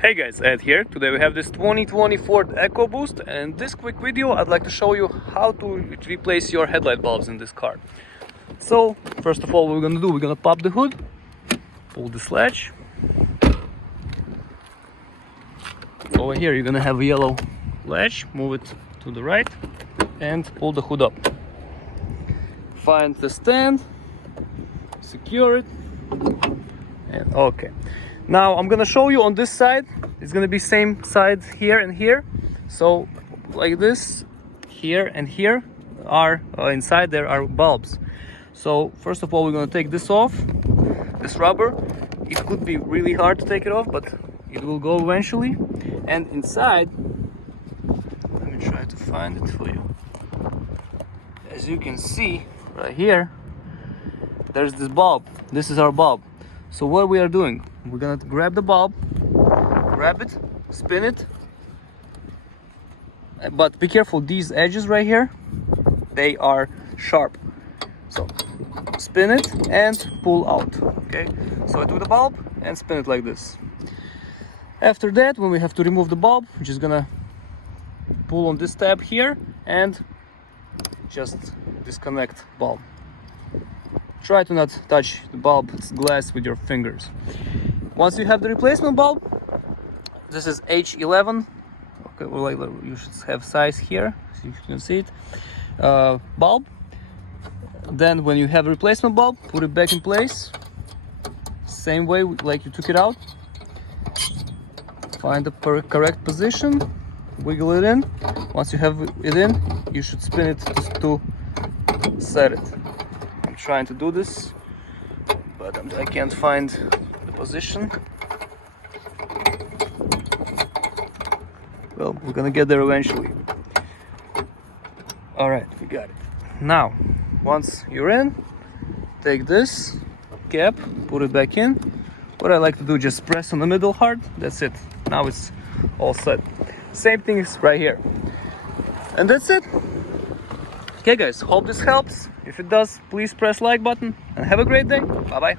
Hey guys, Ed here. Today we have this 2020 Ford EcoBoost, and this quick video I'd like to show you how to replace your headlight bulbs in this car. So first of all, what we're gonna do, we're gonna pop the hood, pull this latch. Over here you're gonna have a yellow latch, move it to the right and pull the hood up. Find the stand, secure it, and okay. Now I'm gonna show you on this side. It's gonna be same side here and here. So like this, here and here are inside there are bulbs. So first of all, we're gonna take this off, this rubber. It could be really hard to take it off, but it will go eventually. And inside, let me try to find it for you. As you can see right here, there's this bulb. This is our bulb. So what we are doing, we're gonna grab the bulb, grab it, spin it, but be careful, these edges right here, they are sharp. So spin it and pull out, okay? So I took the bulb and spin it like this. After that, when we have to remove the bulb, we're just gonna pull on this tab here and just disconnect bulb. Try to not touch the bulb, it's glass, with your fingers. Once you have the replacement bulb, this is H11. Okay, well, you should have size here, so you can see it. Bulb. Then when you have a replacement bulb, put it back in place. Same way like you took it out. Find the correct position, wiggle it in. Once you have it in, you should spin it to set it. I'm trying to do this, but I can't find the position. Well, we're gonna get there eventually. All right, we got it. Now, once you're in, take this cap, put it back in. What I like to do, just press on the middle hard. That's it. Now it's all set. Same thing is right here. And that's it. Okay guys, hope this helps. If it does, please press like button and have a great day. Bye bye.